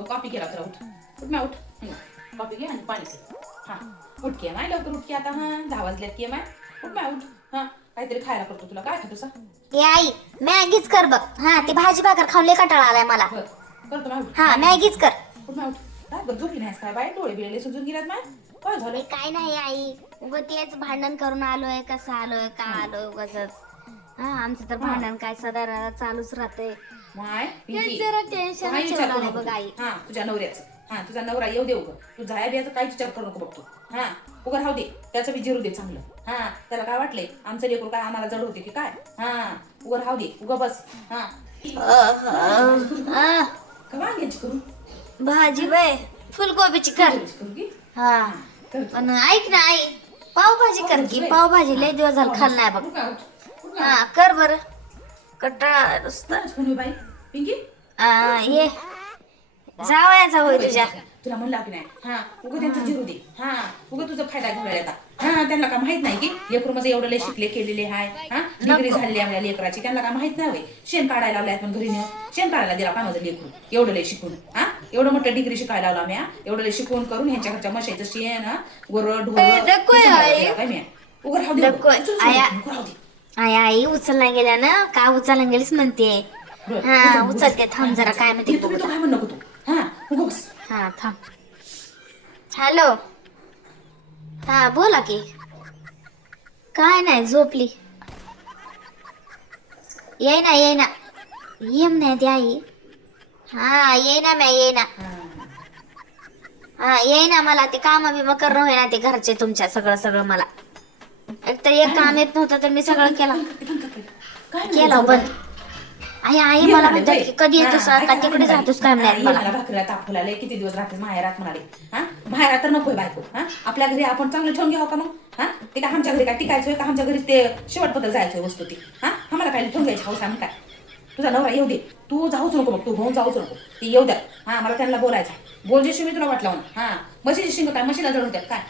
मग कॉफी केला तर उठ. उठ ना उठ. कॉफी घे आणि पाणी पी हा. उठ की माय लवकर उठ की आता हा. दहा वाजल्यात की माय. उठ माय उठ. हा. काहीतरी खायला करतो तुला. काय खातो सा ए आई मॅगीच कर बघ. हा ती भाजी भाकर खाऊन लय कंटाळा आलाय मला. करतो माय उठ. हा मॅगीच कर. उठ माय उठ. काय बरं झोपली नाहीस काय? बाय डोळे बिळले सुजून गेल्यात माय. काय झालं? काय नाही आई. उग तेच भांडण करून आलोय. कसं आलोय का आलोय उगाच हा आमचं तर भांडण काय सदा चालूच राहतंय. माय तेच जरा टेन्शन काही विचार करू आलंय नको बघ आई. हा तुझ्या नवऱ्याचं. हा तुझा नवरा येऊ दे उगं तू जाया बियाचं काही विचार करू नको बघतो. हा उगं राहू दे. त्याचं बी जिरू दे चांगलं. हा त्याला काय वाटलंय? आमचं लेकरू काय आम्हाला जड होते की काय? हा उगं राहू दे. उगं बस. हा. आ, का वांग्याची करू? भाजी बाय फुलकोबीची कर. वांग्याची करू की? हा. पण ऐक ना आई पावभाजी कर की. पावभाजी लय दिवस झालं खाल्लं नाही बघ. हा कर बर. कटाळा नुसतं. बाई पिंकी? आ, ये. जावयाचा होय तुझ्या. तुला म्हणला की नाही. हा उगं त्यांचं जिरू दे. हा उगं तुझा फायदा घेऊन आता हा त्यांना काय माहीत नाही की लेकरू माझं एवढं लय शिकले केलेले आहे हा डिग्री झालेली आहे आपल्या लेकराची. त्यांना काय माहीत नाही होय शेण काढायला लावले पण घरी नेऊन शेण काढायला दिला का माझं लेकरू. एवढं लय शिकून. हा एवढं मोठं डिग्री शिकायला लावला म्या. एवढं लय शिकवून करून ह्यांच्या घरच्या मशाचं शेण हा गोर ढोर आई. काय म्या? उगं राहू दे. आया. राहू दे. आई आई उचलला गेल्या ना का उचलला गेलीस म्हणते. हा उचल, उचलते थांब जरा काय म्हणते हे तो काय म्हणू नको तू. हा उगं बस. हा थांब. हॅलो. हा बोला की. काय नाही झोपली. ये ना ये ना येम नाही द्या आई. हा ये ना मॅ ये ना हा ये ना मला ते काम बिम करणं होईना ते घरचे तुमच्या सगळं सगळं मला. एक तर एक काम येत नव्हतं तर मी सगळं केलं. केलं बंद आई आई मला म्हणतात की कधी येतोस? का तिकडे जातोस काय म्हणत मला? भाकरीला ताप फुलाले किती दिवस राहतेस? माहेरात म्हणाले. हा? बाहेर तर नकोय बायको. हा? आपल्या घरी आपण चांगलं ठेवून घ्यावं का मग? हा? ते काय आमच्या घरी काय टिकायचंय का? आमच्या घरी ते शेवटपत्र जायचंय वस्तू ती. हा? आम्हाला काय ठेवून घ्यायची हौस आम्ही काय? तुझा नवरा येऊ दे. तू जाऊच नको बघ तू होऊन जाऊच नको. ती येऊ द्या. हा मला त्यांना बोलायचं बोलजेशी मी तुला वाटलं हा? म्हशीची शिंग काय? म्हशीला जड होत्यात काय?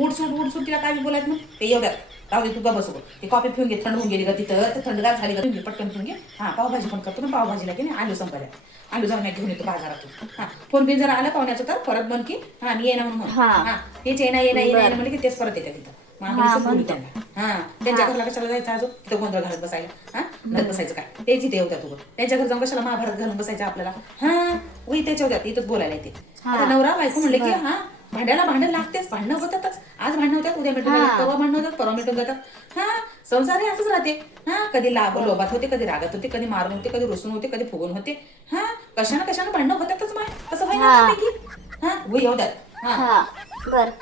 हा उठसूट उठसूट तिला काय बी बोलायचं मग ते येऊ द्या. राहू दे तू बस ती कॉफी पिऊन घे थंड होऊन गेली का तिथं. ते थंडगार झाली का घे पटकन पिऊन घे. हा पावभाजी पण करतो ना पावभाजीला की नाही आलू संपायला आलू जाऊन घेऊन येतो बाजारातून. हा फोन बिन जर आला पाहुण्याचं तर परत बन की हा मी येणार म्हणून. हा. हा तेच येणार येणार येणार येणार की तेच परत येतात तिथं. हा त्यांच्या घरला कशाला जायचं अजून? तिथं गोंधळ घालत बसायला. हा न बसायचं काय? तेच इथे येतात तू त्यांच्या घर जाऊन कशाला महाभारत घालून बसायचं आपल्याला? हा त्याच्या होत्यात इथंच बोलायला येते. नवरा बायको म्हणले की हा भांड्याला भांडण लागतेच भांडणं होतातच. आज भांडणं होतात उद्या मिटून जातात परवा भांडणं होतात परवा मिटून जातात. हा संसार हे असंच राहते. हा कधी लाभ लोभात होते कधी रागात होते कधी मारून होते कधी रुसून होते कधी फुगून होते. हा कशानं कशानं भांडणं होतातच माय. कसं व्हायला नाही की. हा वही होतात हा. हा बर.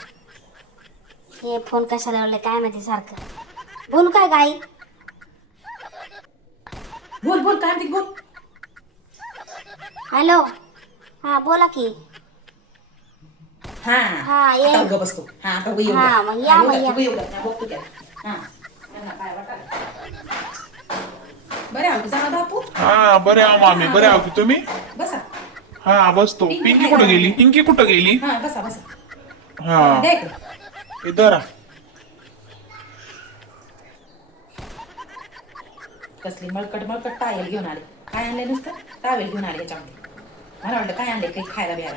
हे फोन कशाला लावले काय माहिती सारखं. बोलू काय गाई. बोल बोल काय म्हणते बोल. हॅलो. हा बोला की. हा. हा, ये. आता उगा बसतो. हा आता उगा येऊ हा. मग या, हा, येऊ मग द्या, या. उगा येऊ द्या. हा, बघतो त्याला. हा. यांना काय वाटायला. बरं आहे तुझा बापू. हा बरे आहो मामी बरे आहो की तुम्ही? बसा. हा बसतो. पिंकी कुठं गेली? पिंकी कुठं गेली? हा बसा बसा. हा. द्या इकडे. इधर कसली मळकट मळकट टावेल घेऊन आले. काय आणले नुसतं? टावेल घेऊन आले याच्यामध्ये. मला वाटलं काय आणले काही खायला बियायला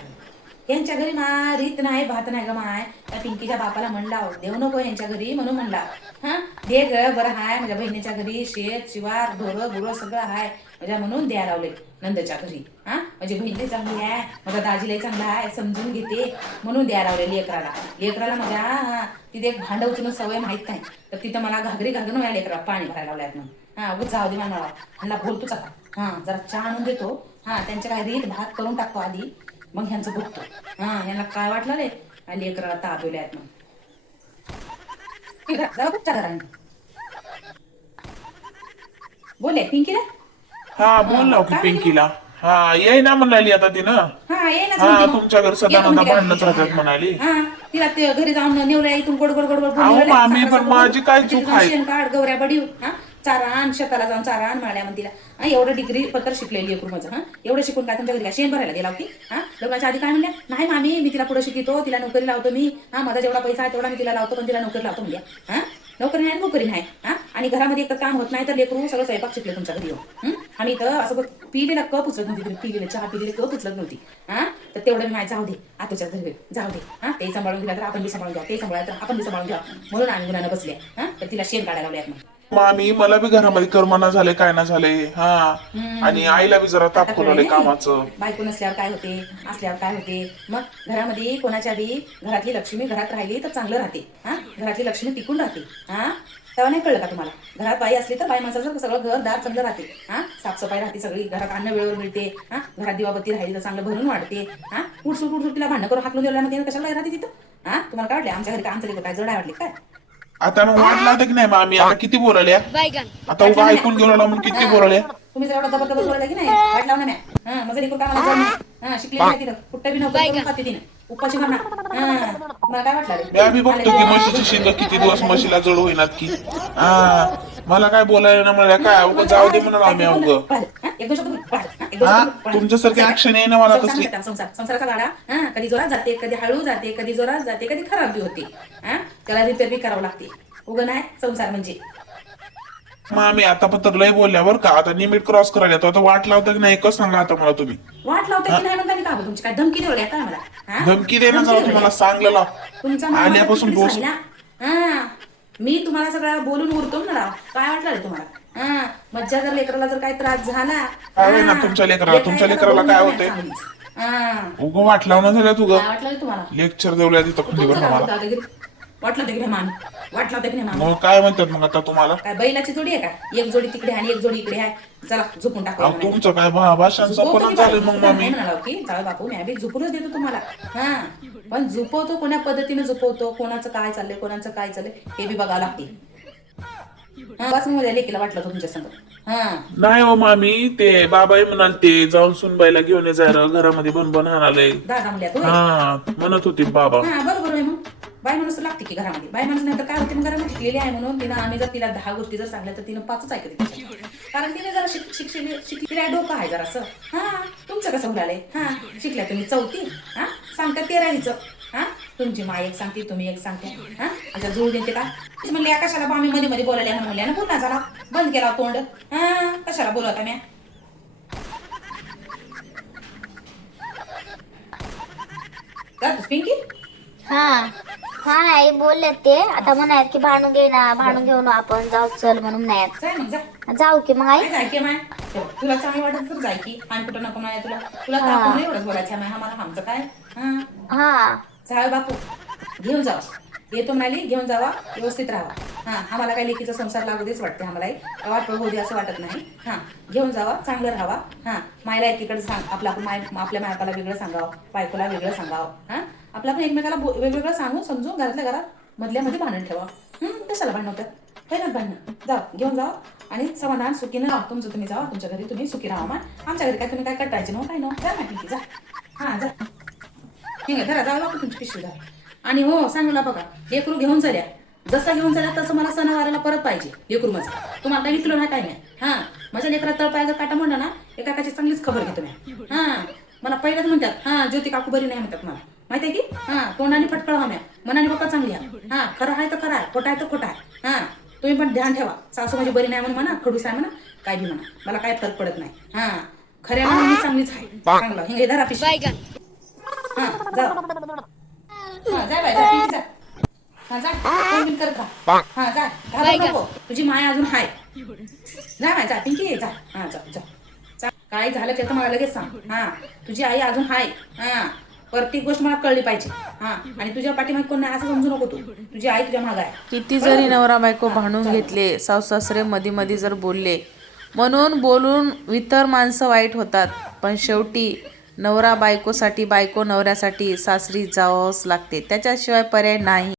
यांच्या घरी मा रीत नाही भात नाही ग माय. त्या पिंकीच्या बापाला म्हणला देऊ नको यांच्या घरी म्हणून म्हणला. हा? दे ग बरं हाय माझ्या बहिणीच्या घरी शेत शिवार ढोरं गुरं सगळं हाय. माझ्या म्हणून द्या लावले नंदच्या घरी. हा? माझी बहिणी चांगली आहे. माझा दाजीलाही चांगला आहे समजून घेते. म्हणून द्या लावले लेकराला. लेकराला माझ्या तिथे एक भांड उचलून सवय माहीत नाही. तर तिथं मला घागरी घागरून माझ्या लेकराला पाणी भरायला लावल्यात म्हणून. हा उगाच जाऊ दे मला म्हणला बोलतोच आता हा जरा चहा आणून देतो. हा त्यांच्या काय रीत भात करून टाकतो आधी. मग ह्यांचं बघतो. हा ह्यांना काय वाटलं रे? लेकराला तापवले आहेत मग जरा बोले पिंकी रे हा बोल लाव की पिंकीला. हा येई ना म्हणाली आता तिनं. हा ये ना हा मग. तुमच्या घरी सदा येतो मी नंदा तिला. भांडणच राहतात म्हणाली. हा तिला ते घरी जाऊन नेवल्या इथून गोड गोड गोड गोड अहो, बोलून मामी. पण साखर माझी काय चूक तिथे जाऊन आहे? शेण काढ बडीव हा? चारा आण शेताला जाऊन चारा आण म्हणाल्या तिला हा, एवढं डिग्री पत्र शिकलेली आहे माझं हा. एवढं शिकून काय तुमच्या घरी शेण भरायला गेला होती? हा? लग्नाच्या आधी काय म्हणल्या? नाही मामी मी तिला पुढे शिकितो तिला नोकरी लावतो मी. हा माझा जेवढा पैसा आहे तेवढा मी तिला लावतो पण तिला नोकरी लावतो म्हणजे हा? नोकरी नाही नोकरी नाही. हा? आणि घरामध्ये एक तर काम होत नाही तर लेकरू सगळं स्वयंपाक शिकले तुमच्या घरी येऊन हं? आम्ही इथं असं पिलेला कप उचलत नव्हती तुम्ही पिलेला चहा पिलेले कप उचलत नव्हती. हा? तर तेवढं मी माझ्या जाऊ दे आताच्या घरी जाऊ दे. हा? ते सांभाळून दिला तर आपण बी सांभाळून घ्या ते सांभाळा तर आपण बी सांभाळून घ्या. म्हणून आम्ही मुलांना बसले. हा? तर तिला शेण काढायला लावल्यात मग. मामी मला बी घरामध्ये करमना झाले काय ना झाले. हा. आणि आईला बी जरा ताप कळलं कामाचं? बायको नसल्यावर काय होते? असल्यावर काय होते? मग घरामध्ये कोणाच्या बी घरातली लक्ष्मी घरात राहिली तर चांगलं राहते. हा? घरातली लक्ष्मी टिकून राहते. हा? तेव्हा नाही कळलं का तुम्हाला? घरात बाई असली तर बाई माणसाचं सगळं घर दार चांगलं राहते. हा? साफसफाई राहते सगळी. घरात अन्न वेळेवर मिळते. हा? घरात दिवाबत्ती राहिली तर चांगलं भरून वाढते. हा? उठसूट उठसूट तिला भांडण करून हाकलून दिलं मग तिने कशाला राहते तिथं? हा? तुम्हाला काय वाटले? आमच्या घरी काय आमचं काय जड आहे वाटले? काय? आता मग वाटलं होतं की नाही मामी आता किती बोलाल्या आता उगा ऐकून गेलो ना म्हणून किती बोलाल्या तुम्ही जर एवढा दबर दबर बोलायला की नाही? वाट लावणार नाही हा माझं लेकरं कामाला जाऊ नये. हा शिकले नाही तिथं. कुठं बी नोकरी करून खाते तिने. उपाशी म्हणा. हा मला काय वाटलं? रे? मी आम्ही बघतो की म्हशीची शिंग किती दिवस म्हशीला जड होईनात की. हा मला काय बोलायला ना मला काय उगं जाऊ दे म्हणाल आम्ही उगं एक दोन शब्द बोल, पाड, एक दोन हा, शब्द बोल, पाड. तुमच्यासारखी action मला संसार तसली. म्हणतात, संसार संसाराचा गाडा हा कधी जोरात जाते कधी हळू जाते कधी जोरात जाते कधी खराब बी होते. हा त्याला रिपेअर बी करावं लागते. उगं नाही संसार म्हणजे. मामी आता पण तर लय बोलल्या बरं का. आता लिमिट क्रॉस करायला तो आता वाट लावता की नाही एकच सांगा आता मला तुम्ही. वाट लावते की नाही म्हणता का बरं? तुमची? काय धमकी देवल्या काय मला? हा? धमकी देणं धमकी जाऊ? तुम्हाला सांगलेला. तुमचा मामा आल्यापासून सांगितला? हा. मी तुम्हाला सगळं बोलून उरतो ना राव. काय वाटलं रे तुम्हाला? मज्जा जर लेकराला जर काही त्रास झाला काय हा, तुमच्या लेकराला? लेकरं तुमच्या लेकराला काय नाही होतंय? चांगलीच. हा. उगं वाट लावणं झालं तुझं काय वाटलं रे तुम्हाला? लेक्चर देवल्या तिथं तुमचं खंडीवर काय मला होतं दादागिरी? वाटलं होतं नाही मान वाटलं होतं नाही मान मग काय म्हणतात मग आता तुम्हाला? काय बैलाची जोडी आहे का? एक जोडी तिकडे आणि एक जोडी इकडे आहे. चला झोपून टाकू अहो, तुमचं काय भा- भाषण संपन्न झालं? मग नाही मामी? म्हणाला की जाऊ बापू मी झोपूनच देतो तुम्हाला. हा. पण झोपवतो कोण्या पद्धतीने झोपवतो? कोणाचं काय चाललंय कोणाचं काय चाललंय? हे बी बघावं लागते. बसमध्ये लेकीला वाटलं तुमच्या संग. हा. नाही हो मामी ते बाबाई म्हणाल ते जाऊन सुनबाईला घेऊन ये जरा घरामध्ये बनबन हाणालय दादा म्हणल्या तू हा म्हणत होती बाबा. हा बरोबर आहे मग. बाय माणूस तर लागते की घरामध्ये. बाय माणूस नाही तर काय होते मग घरामध्ये शिकलेली आहे म्हणून तिनं आम्ही जर तिला दहा गोष्टी जर सांगल्या तर तिनं पाचच ऐकते तिच्या. कारण तिने जरा शिक शिक्षली शिकली तिला डोकं आहे जरासं. हा तुमचं कसं उडालंय हा शिकल्या तुम्ही चौथी. हा सांगता तेरावीचं. हा तुमची मा एक सांगते तुम्ही एक सांगते. हा आता जोड देते का? तीच म्हणली "या कशाला बा आम्ही मध्ये मध्ये बोलायला म्हणून म्हणल्या ना पुन्हा झाला बंद केला तोंड. हा कशाला बोलवता म्या? का पिंकी. हा. हा आई बोलले ते. आता म्हणायत की भांडून घे ना भांडून घेऊन आपण. जाऊ चल म्हणून नाही जाय मग जा. जाऊ की मग आई. काय जाय की माय तुला चांगलं वाटत तर जाय की आणि कुठं नको माय तुला. तुला तापून एवढंच बोलायचं माय. आम्हाला आमचं काय? हा. हा. जाय बापू. घेऊन येतो म्हणाली घेऊन जावा व्यवस्थित राहा हा आम्हाला काही लेखीचा संसार लागू देच वाटते आम्हाला वाट होऊ दे असं वाटत नाही. हा घेऊन जावा चांगलं राहावा. हा मायला एकीकडे सांग आपला माय आपल्या मायकाला वेगळं सांगावं बायकोला वेगळं सांगावं. हा आपलं आपण एकमेकाला बो- वेगवेगळं सांगून समजून घरातल्या घरात मधल्या मध्ये भांडण ठेवा कशाला भांडण होतं? काही ना भांडणं. जा घेऊन जावा आणि समाधान सुखीनं राहा. तुमचं तुम्ही जावा तुमच्या घरी तुम्ही सुखी राहा. मान आमच्या घरी काय तुम्ही काय कटायचे? नव्ह काय नव्ह जा ना ठीक आहे, जा. हा जा. ठीक आहे जाऊ तुमची पिशवी धरा आणि हो सांगला बघा लेकरू घेऊन झाल्या जसं घेऊन झाल्या तसं मला सणावाराला परत पाहिजे लेकरू माझं. तुम्हाला काही विकलो नाही काय नाही. हा माझ्या लेकरात तळपाय जर काटा म्हणला ना एका काची चांगलीच खबर घेतो मी. हा मला पहिल्याच म्हणतात हा ज्योती काकू बरी नाही म्हणतात मला. माहिती आहे की? हा तोंडाने फटकळ म्या. मनाने बघा चांगली आहे. हा खरं आहे तर खरं आहे खोटं आहे तर खोटं आहे. हा तुम्ही पण ध्यान ठेवा. सासू माझी बरी नाही म्हणून म्हणा खडूस आहे म्हणा काय बी म्हणा. मला काय फरक पडत नाही. हा खऱ्या चांगलीच आहे. चांगलं. हे धरा पिशवी. हा जा. हा जा बाय जा पिंकी जा. हा जा. फोन बिन करत राहा. हा जा. घाबरू नको. तुझी माय अजून हाय. जा बाय जा. पिंकी जा. हा जा जा. जा. काय झालं ते तर मला लगेच सांग. हा तुझी आई अजून हाय. हा. प्रत्येक गोष्ट मला कळली पाहिजे. हा. आणि तुझ्या पाठीमागे कोण नाही असं समजू नको तू. तुझी आई तुझ्या माग आहे. किती जरी नवरा बायको भांडून घेतले सासू सासरे मध्ये मध्ये जर बोलले म्हणून बोलून इतर माणसं वाईट होतात. पण शेवटी नवरा बायकोसाठी बायको नवऱ्यासाठी सासरी जावंच लागते. त्याच्याशिवाय पर्याय नाही.